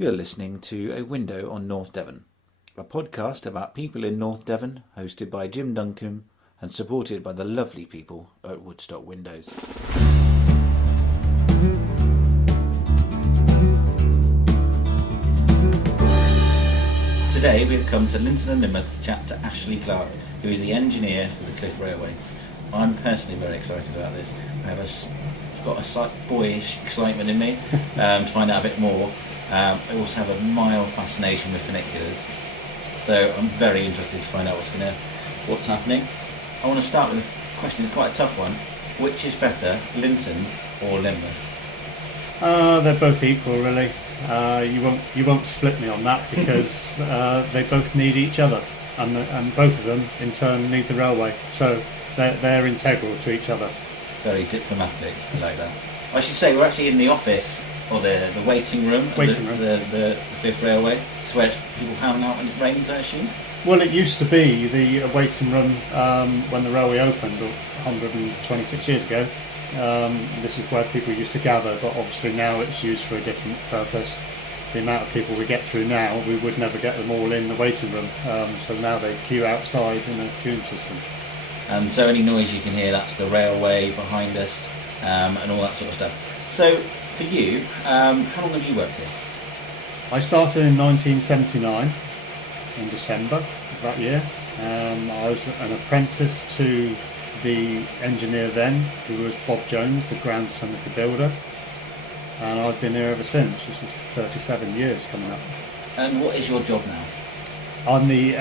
You're listening to A Window on North Devon, a podcast about people in North Devon, hosted by Jim Duncan and supported by the lovely people at Woodstock Windows. Today we've come to Lynton Lynmouth to chat to Ashley Clark, who is the engineer for the Cliff Railway. I'm personally very excited about this. I've got a slight boyish excitement in me to find out a bit more. I also have a mild fascination with funiculars, so I'm very interested to find out what's happening. I want to start with a question. It's quite a tough one. Which is better, Lynton or Lynmouth? They're both equal, really. You won't split me on that because they both need each other, and both of them in turn need the railway. So they're integral to each other. Very diplomatic, I like that. I should say we're actually in the office, or the waiting room. The Cliff Railway. It's where people hang out when it rains, I assume? Well, it used to be the waiting room when the railway opened 126 years ago. This is where people used to gather, but obviously now it's used for a different purpose. The amount of people we get through now, we would never get them all in the waiting room. So now they queue outside in a queuing system. And so any noise you can hear, that's the railway behind us, and all that sort of stuff. So for you, how long have you worked here? I started in 1979, in December of that year. I was an apprentice to the engineer then, who was Bob Jones, the grandson of the builder. And I've been here ever since, which is 37 years coming up. And what is your job now? I'm the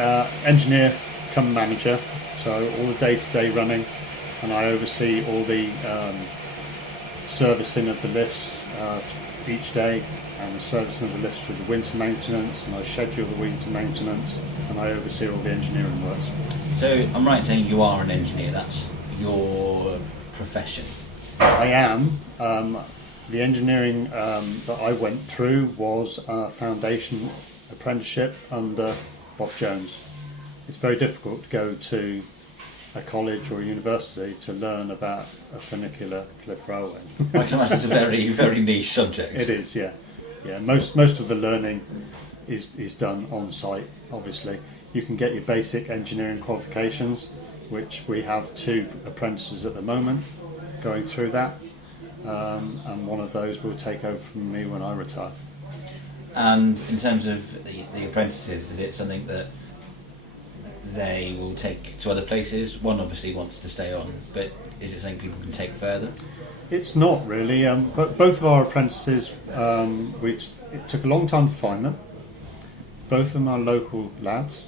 engineer cum manager, so all the day-to-day running, and I oversee all the servicing of the lifts each day, and the servicing of the lifts through the winter maintenance, and I schedule the winter maintenance, and I oversee all the engineering works. So I'm right in saying you are an engineer, that's your profession? I am. The engineering that I went through was a foundation apprenticeship under Bob Jones. It's very difficult to go to a college or a university to learn about a funicular cliff railway. I can imagine it's a very, very niche subject. It is, yeah. Most of the learning is done on site, obviously. You can get your basic engineering qualifications, which we have 2 apprentices at the moment going through that, and one of those will take over from me when I retire. And in terms of the apprentices, is it something that they will take to other places? One obviously wants to stay on, but is it something people can take further? It's not really, but both of our apprentices, it took a long time to find them. Both of them are local lads,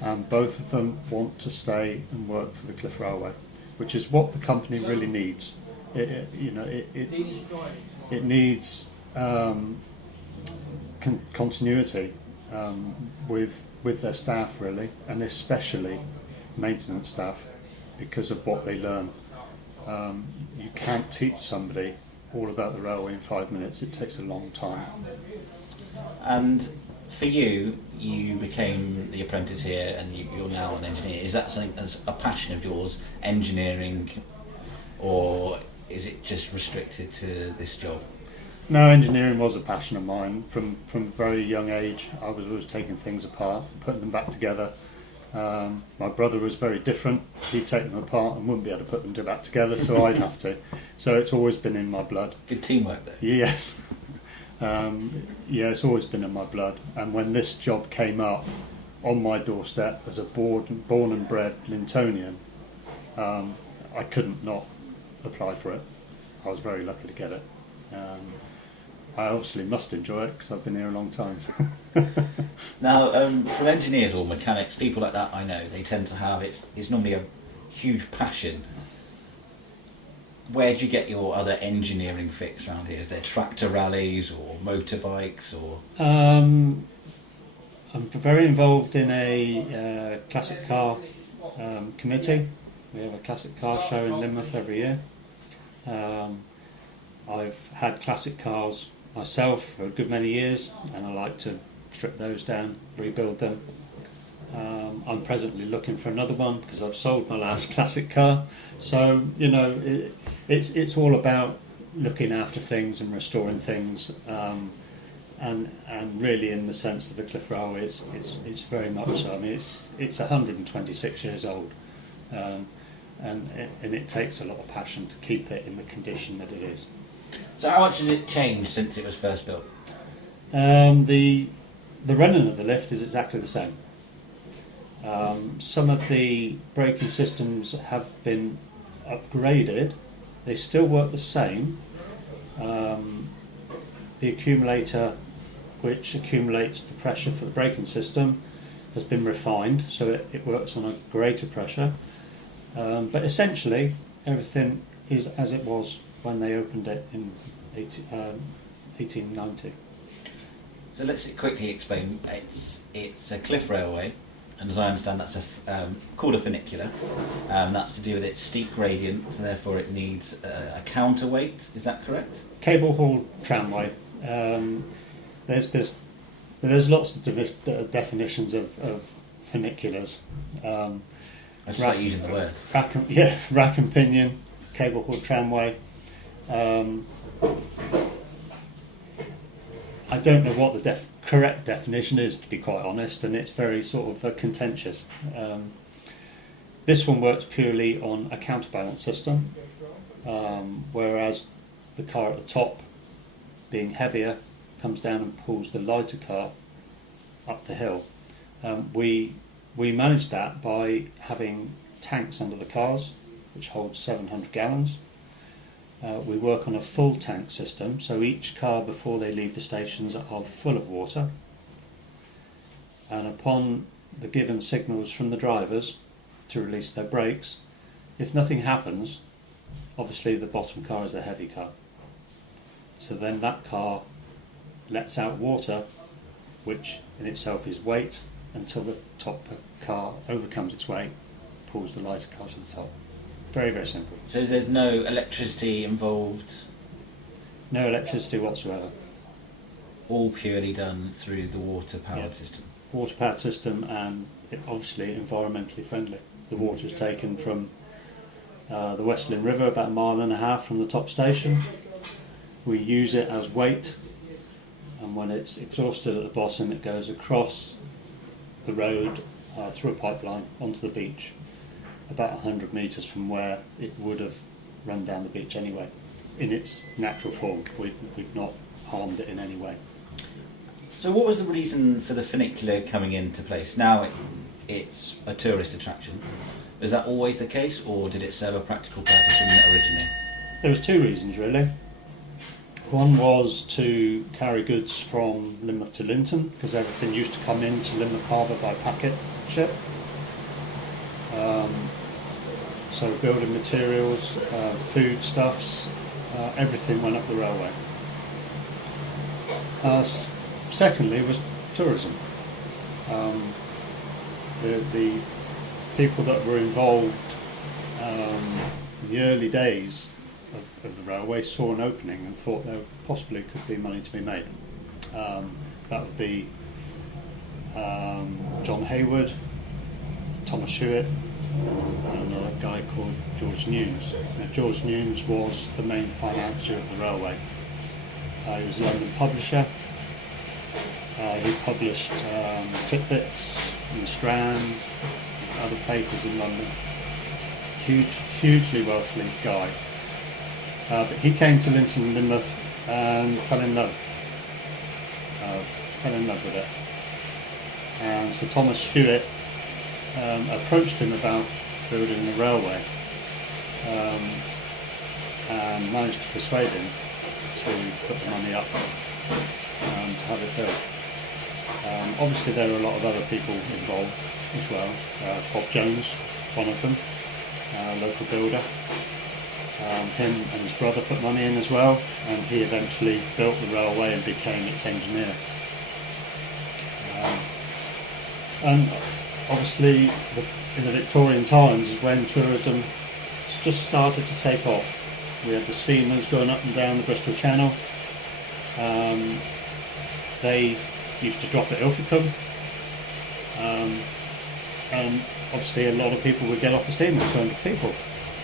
and both of them want to stay and work for the Cliff Railway, which is what the company really needs. It needs continuity with their staff, really, and especially maintenance staff, because of what they learn. You can't teach somebody all about the railway in 5 minutes. It takes a long time. And for you, you became the apprentice here and you're now an engineer. Is that something that's a passion of yours, engineering, or is it just restricted to this job? No, engineering was a passion of mine. From a very young age, I was always taking things apart, putting them back together. My brother was very different. He'd take them apart and wouldn't be able to put them back together, so I'd have to. So it's always been in my blood. Good teamwork there. Yes. It's always been in my blood. And when this job came up on my doorstep as a born and bred Lyntonian, I couldn't not apply for it. I was very lucky to get it. I obviously must enjoy it because I've been here a long time. Now, from engineers or mechanics, people like that I know, they tend to have, it's normally a huge passion. Where do you get your other engineering fix around here? Is there tractor rallies or motorbikes or? I'm very involved in a classic car committee. We have a classic car show in Lynmouth every year. I've had classic cars myself for a good many years, and I like to strip those down, rebuild them. I'm presently looking for another one because I've sold my last classic car. So it's all about looking after things and restoring things. and really in the sense of the Cliff Railway, it's very much so. I mean, it's 126 years old, and it takes a lot of passion to keep it in the condition that it is. So how much has it changed since it was first built? The running of the lift is exactly the same. Some of the braking systems have been upgraded. They still work the same. The accumulator, which accumulates the pressure for the braking system, has been refined, so it works on a greater pressure. But essentially, everything is as it was when they opened it in 1890. So let's quickly explain. It's a cliff railway, and as I understand, that's called a funicular. That's to do with its steep gradient, so therefore it needs a counterweight. Is that correct? Cable hauled tramway. There's lots of definitions of funiculars. I just like using the word. Rack and pinion, cable hauled tramway. I don't know what the correct definition is, to be quite honest, and it's very sort of contentious. This one works purely on a counterbalance system, whereas the car at the top, being heavier, comes down and pulls the lighter car up the hill. We manage that by having tanks under the cars, which hold 700 gallons. We work on a full tank system, so each car before they leave the stations are full of water, and upon the given signals from the drivers to release their brakes, if nothing happens, obviously the bottom car is a heavy car, so then that car lets out water, which in itself is weight, until the top car overcomes its weight, pulls the lighter car to the top. Very, very simple. So there's no electricity involved? No electricity whatsoever. All purely done through the water-powered system? Water-powered system, and obviously environmentally friendly. The water is taken from the West Lynn River, about 1.5 miles from the top station. We use it as weight, and when it's exhausted at the bottom, it goes across the road through a pipeline onto the beach, about 100 metres from where it would have run down the beach anyway, in its natural form. We've not harmed it in any way. So what was the reason for the funicular coming into place? Now it's a tourist attraction. Was that always the case, or did it serve a practical purpose in it originally? There was two reasons really. One was to carry goods from Lynmouth to Lynton, because everything used to come into Lynmouth Harbour by packet ship. So building materials, foodstuffs, everything went up the railway. Secondly was tourism. The people that were involved in the early days of the railway saw an opening and thought there possibly could be money to be made. That would be John Hayward, Thomas Hewitt, and another guy called George Newnes. Now, George Newnes was the main financier of the railway. He was a London publisher. He published Tidbits in the Strand, other papers in London. Hugely wealthy guy. But he came to Lynton Lynmouth and fell in love with it. And so Thomas Hewitt approached him about building a railway, and managed to persuade him to put the money up to have it built. Obviously there are a lot of other people involved as well. Bob Jones, one of them, local builder. Him and his brother put money in as well, and he eventually built the railway and became its engineer. And obviously in the Victorian times, when tourism just started to take off, we had the steamers going up and down the Bristol Channel. They used to drop at Ilfracombe, and obviously a lot of people would get off the steamer, 200 people.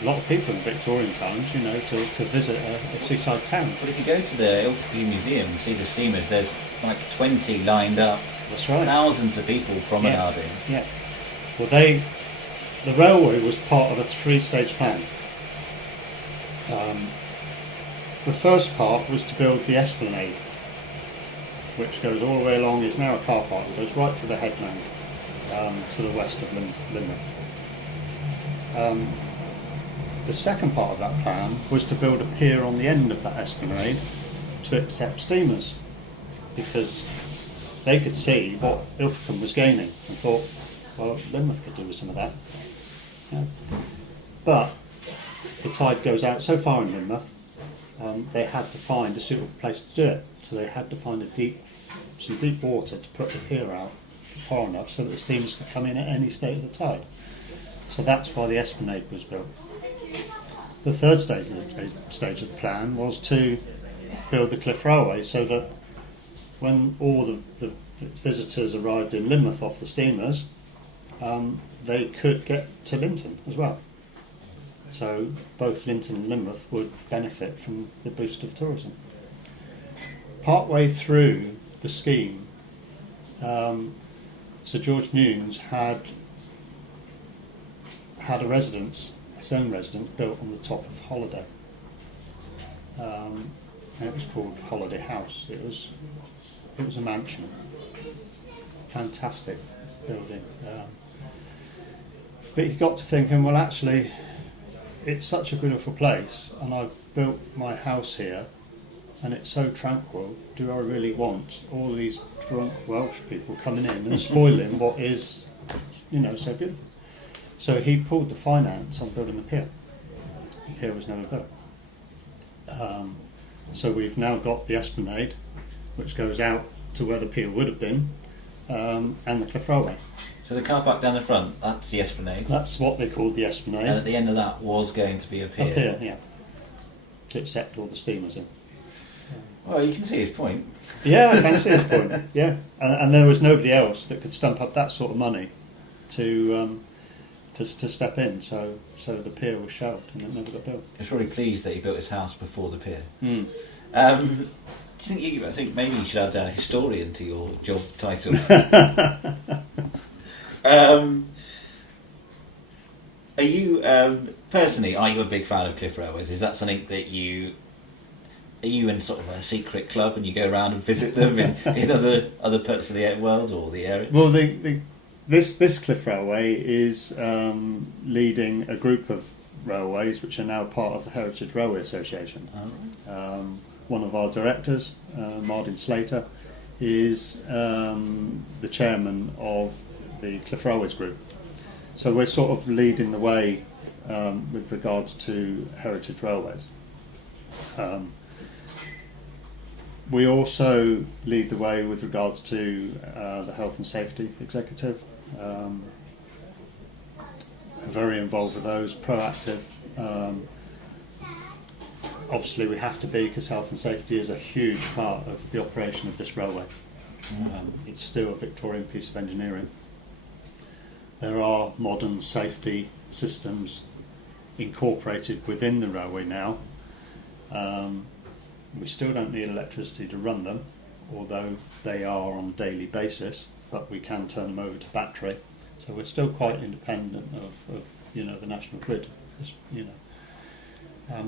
a lot of people in Victorian times, to visit a seaside town. But if you go to the Ilfracombe Museum and see the steamers, there's like 20 lined up. That's right. Thousands of people promenading. Yeah. Well, the railway was part of a 3-stage plan. The first part was to build the esplanade, which goes all the way along. It's now a car park. It goes right to the headland, to the west of Lynmouth. The second part of that plan was to build a pier on the end of that esplanade to accept steamers, because they could see what Ilfracombe was gaining and thought, well, Lynmouth could do with some of that. Yeah. But the tide goes out so far in Lynmouth, they had to find a suitable place to do it. So they had to find some deep water to put the pier out far enough so that the steamers could come in at any state of the tide. So that's why the esplanade was built. The third stage of the plan was to build the Cliff Railway, so that when all the visitors arrived in Lynmouth off the steamers, they could get to Lynton as well. So both Lynton and Lynmouth would benefit from the boost of tourism. Partway through the scheme, Sir George Newnes had a residence, his own residence, built on the top of Holiday. And it was called Holiday House. It was a mansion, fantastic building. But he got to thinking, well, actually, it's such a beautiful place, and I've built my house here, and it's so tranquil. Do I really want all these drunk Welsh people coming in and spoiling what is, so beautiful? So he pulled the finance on building the pier. The pier was never built. So we've now got the esplanade, which goes out to where the pier would have been, and the Cliff Railway. So the car park down the front, that's the esplanade. That's what they called the esplanade. And at the end of that was going to be a pier. A pier, yeah. To accept all the steamers in. Well, you can see his point. Yeah, I can see his point. Yeah, and there was nobody else that could stump up that sort of money to step in. So the pier was shelved and it never got built. I was really pleased that he built his house before the pier. Mm. I think maybe you should add a historian to your job title. Are you personally? Are you a big fan of Cliff Railways? Is that something that are you in sort of a secret club and you go around and visit them in other parts of the world or the area? Well, this Cliff Railway is leading a group of railways which are now part of the Heritage Railway Association. Oh. One of our directors, Martin Slater, is the chairman of the Cliff Railways group. So we're sort of leading the way with regards to heritage railways. We also lead the way with regards to the health and safety executive. Very involved with those, proactive. Obviously we have to be, because health and safety is a huge part of the operation of this railway. It's still a Victorian piece of engineering. There are modern safety systems incorporated within the railway now. We still don't need electricity to run them, although they are on a daily basis, but we can turn them over to battery. So we're still quite independent of the national grid.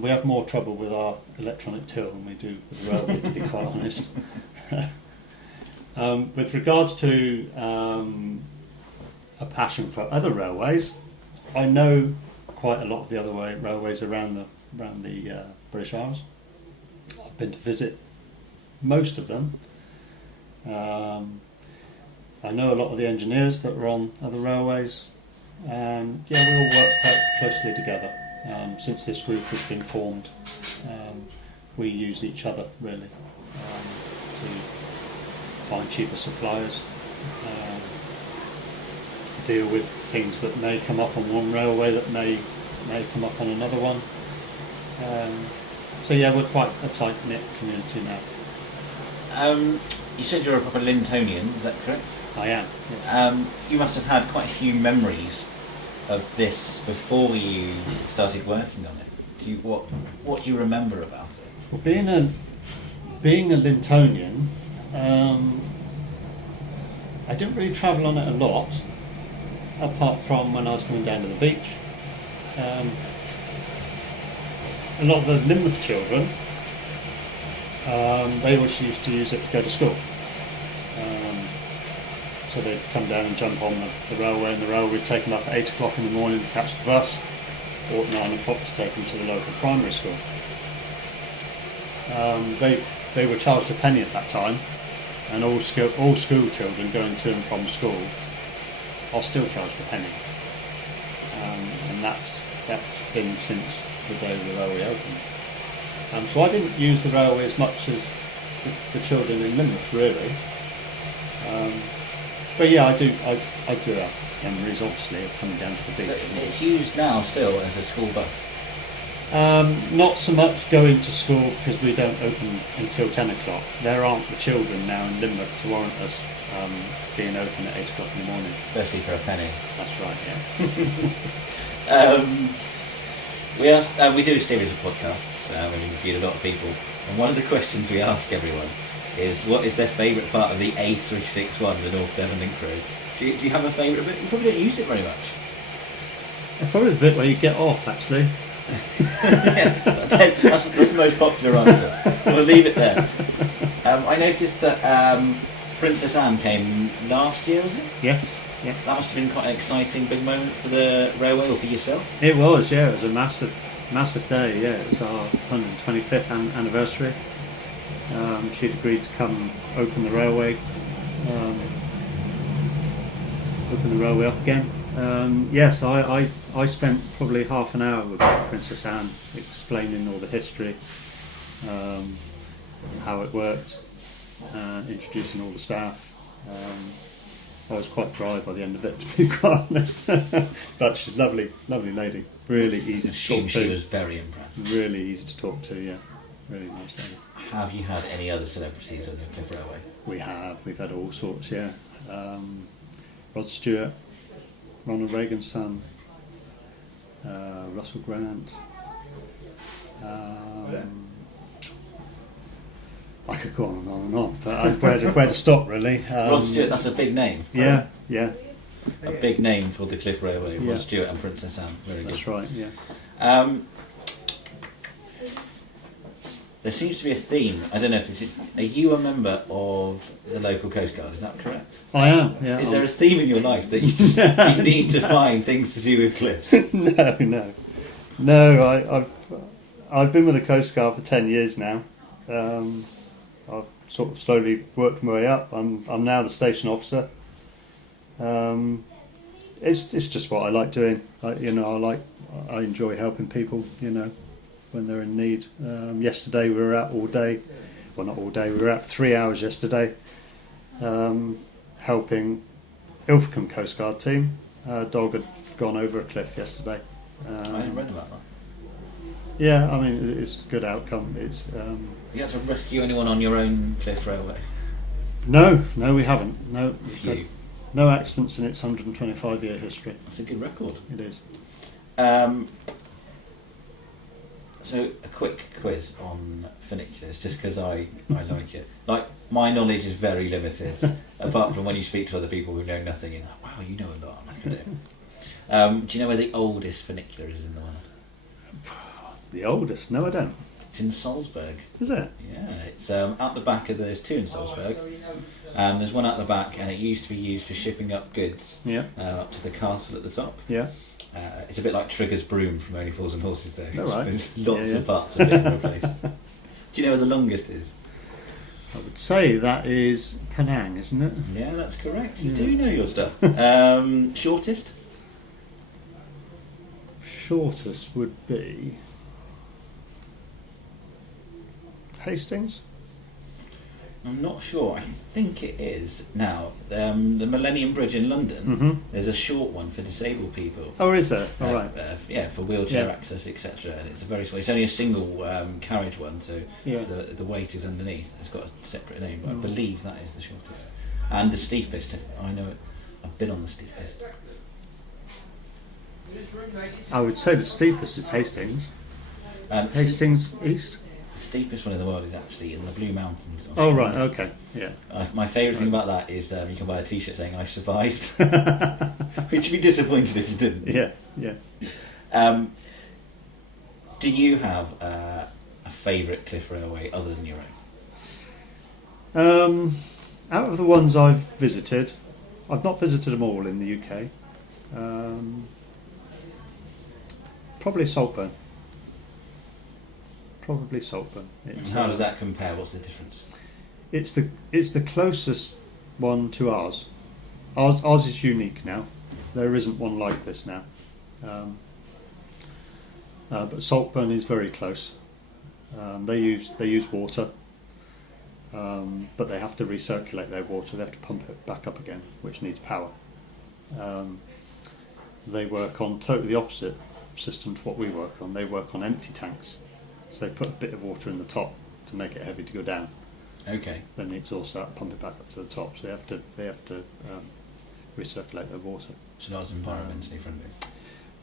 We have more trouble with our electronic till than we do with the railway, to be quite honest. With regards to a passion for other railways, I know quite a lot of the other railways around the British Isles. I've been to visit most of them. I know a lot of the engineers that were on other railways, and we all work quite closely together. Since this group has been formed, we use each other really to find cheaper suppliers, deal with things that may come up on one railway that may come up on another one. We're quite a tight-knit community now. You said you're a proper Lyntonian, is that correct? I am, yes. You must have had quite a few memories of this before you started working on it? What do you remember about it? Well, being a Lintonian, I didn't really travel on it a lot, apart from when I was coming down to the beach. A lot of the Lynmouth children, they always used to use it to go to school. So they'd come down and jump on the railway, and the railway would take them up at 8 o'clock in the morning to catch the bus, or at 9 o'clock to take them to the local primary school. They were charged a penny at that time, and all school children going to and from school are still charged a penny. And that's been since the day the railway opened. So I didn't use the railway as much as the children in Lynmouth, really. But yeah, I do have memories, obviously, of coming down to the beach. So it's used now still as a school bus? Not so much going to school, because we don't open until 10 o'clock. There aren't the children now in Lynmouth to warrant us being open at 8 o'clock in the morning. Especially for a penny. That's right, yeah. We do a series of podcasts, and we interviewed a lot of people, and one of the questions we ask everyone is, what is their favourite part of the A361, the North Devon Link Road? Do you have a favourite bit? You probably don't use it very much. Probably the bit where you get off, actually. Yeah, that's the most popular answer. We'll leave it there. I noticed that Princess Anne came last year, was it? Yes, yeah. That must have been quite an exciting big moment for the railway, or for yourself. It was, yeah. It was a massive day, yeah. It was our 125th anniversary. She'd agreed to come open the railway up again. Yes, I spent probably half an hour with Princess Anne explaining all the history, how it worked, introducing all the staff. I was quite dry by the end of it, to be quite honest. But she's a lovely lady, really easy to talk to. She was very impressed. Really easy to talk to, yeah. Really nice lady. Have you had any other celebrities on your Cliff Railway? We have. We've had all sorts, yeah. Rod Stewart, Ronald Reagan's son, Russell Grant. I could go on and on, but where to stop, really. Rod Stewart, that's a big name. Yeah. A big name for the Cliff Railway. Yeah. Rod Stewart and Princess Anne. Very good. That's right, yeah. There seems to be a theme. I don't know if this is... Are you a member of the local Coast Guard? Is that correct? I am, yeah. Is there a theme in your life that you just you need to find things to do with cliffs? No. I've been with the Coast Guard for 10 years now. I've sort of slowly worked my way up. I'm now the station officer. It's just what I like doing. I enjoy helping people, when they're in need. Yesterday we were out all day. Well, not all day. We were out for 3 hours yesterday, helping Ilfracombe Coast Guard team. Dog had gone over a cliff yesterday. I hadn't read about that. Yeah, I mean, it's a good outcome. It's you had to rescue anyone on your own Cliff Railway? No, we haven't. No, No accidents in its 125-year history. That's a good record. It is. So a quick quiz on funiculars, just because I like it. Like, my knowledge is very limited, apart from when you speak to other people who know nothing, and wow, you know a lot. I'm like, I do. Do you know where the oldest funicular is in the world? The oldest? No, I don't. It's in Salzburg. Is it? Yeah, it's out the back of. There's two in Salzburg. There's one out the back, and it used to be used for shipping up goods. Yeah. Up to the castle at the top. Yeah. It's a bit like Trigger's broom from Only Fools and Horses there. Oh, right. There's lots of parts of it replaced. Do you know where the longest is? I would say that is Penang, isn't it? Yeah, that's correct. You do know your stuff. Shortest? Shortest would be Hastings? I'm not sure. I think it is. Now, the Millennium Bridge in London, there's a short one for disabled people. Oh, is there? All right. Yeah, for wheelchair access, etc. And it's a very small. It's only a single carriage one, so the weight is underneath. It's got a separate name, but I believe that is the shortest. And the steepest. I know it. I've been on the steepest. I would say the steepest is Hastings. Um, Hastings East. The steepest one in the world is actually in the Blue Mountains. Oh right, okay, yeah. My favourite thing about that is you can buy a T-shirt saying "I survived," which you'd be disappointed if you didn't. Yeah. Do you have a favourite cliff railway other than your own? Out of the ones I've visited, I've not visited them all in the UK. Probably Saltburn. And how does that compare? What's the difference? It's the closest one to ours. Ours is unique now. There isn't one like this now. But Saltburn is very close. They use water, but they have to recirculate their water. They have to pump it back up again, which needs power. They work on totally the opposite system to what we work on. They work on empty tanks. So they put a bit of water in the top to make it heavy to go down. Okay. Then the exhaust out, pump it back up to the top. So they have to recirculate their water. So not as environmentally friendly.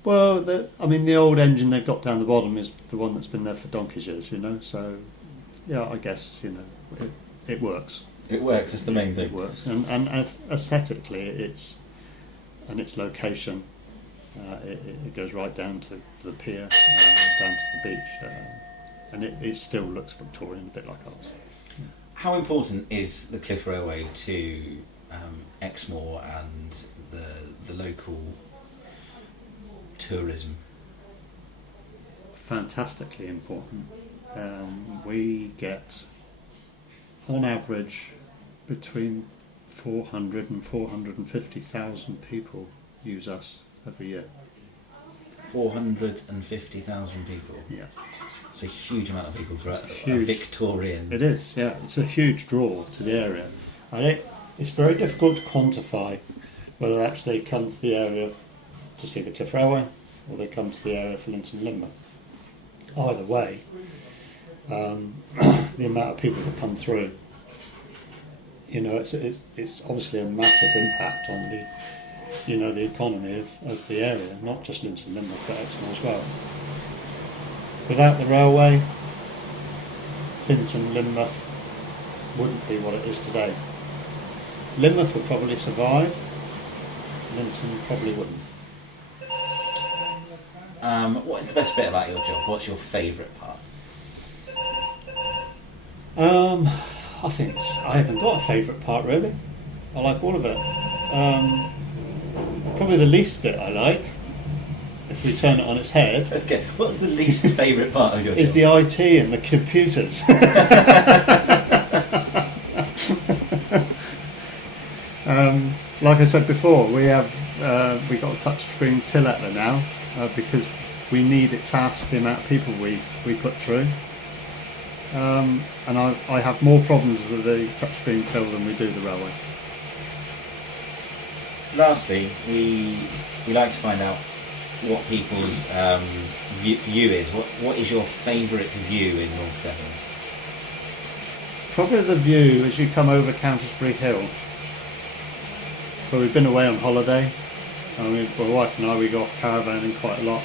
Well, the old engine they've got down the bottom is the one that's been there for donkey's years, So, yeah, I guess it works. It works. That's the main thing. It works, and aesthetically, its location, it goes right down to the pier, down to the beach, and it still looks Victorian, a bit like ours. How important is the Cliff Railway to Exmoor and the local tourism? Fantastically important. We get, on average, between 400 and 450,000 people use us every year. 450,000 people? Yeah. It's a huge amount of people for a Victorian... It is, yeah. It's a huge draw to the area. I think it's very difficult to quantify whether actually they come to the area to see the Cliff Railway or they come to the area for Lynton Lynmouth. Either way, the amount of people that come through, it's obviously a massive impact on the economy of the area, not just Lynton Lynmouth but Exmoor as well. Without the railway, Lynton Lynmouth wouldn't be what it is today. Lynmouth would probably survive, Lynton probably wouldn't. What is the best bit about your job? What's your favourite part? I think I haven't got a favourite part really. I like all of it. Probably the least bit I like, if we turn it on its head. Let's get. What's the least favourite part of your is job? the IT and the computers. Like I said before, we got a touchscreen Tilletter now because we need it fast for the amount of people we put through. And I have more problems with the touchscreen till than we do the railway. Lastly, we like to find out what people's view is. What is your favourite view in North Devon? Probably the view as you come over Countersbury Hill. So we've been away on holiday. My wife and I, we go off caravanning quite a lot.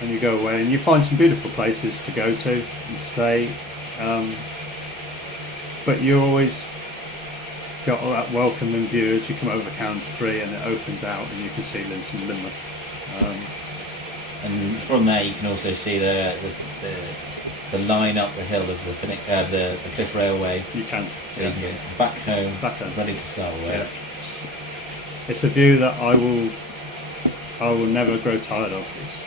And you go away and you find some beautiful places to go to and to stay. But you always got that welcoming view as you come over Countersbury and it opens out and you can see Lynton Lynmouth. And from there you can also see the line up the hill of the Cliff Railway. You can. So you can get back home, ready to start away. Yeah. It's a view that I will never grow tired of. It's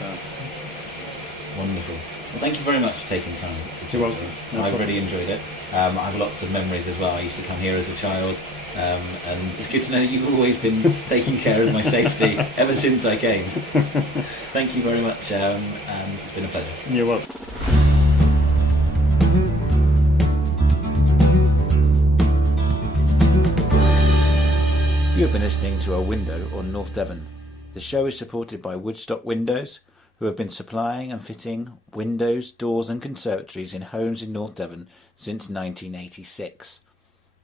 wonderful. Well, thank you very much for taking time to talk to us. I've really enjoyed it. I have lots of memories as well. I used to come here as a child, and it's good to know that you've always been taking care of my safety ever since I came. Thank you very much, and it's been a pleasure. You're welcome. You have been listening to A Window on North Devon. The show is supported by Woodstock Windows, who have been supplying and fitting windows, doors and conservatories in homes in North Devon since 1986.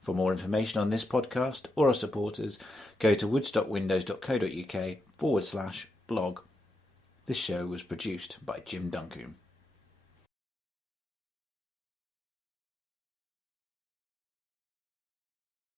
For more information on this podcast or our supporters, go to woodstockwindows.co.uk/blog. This show was produced by Jim Duncan.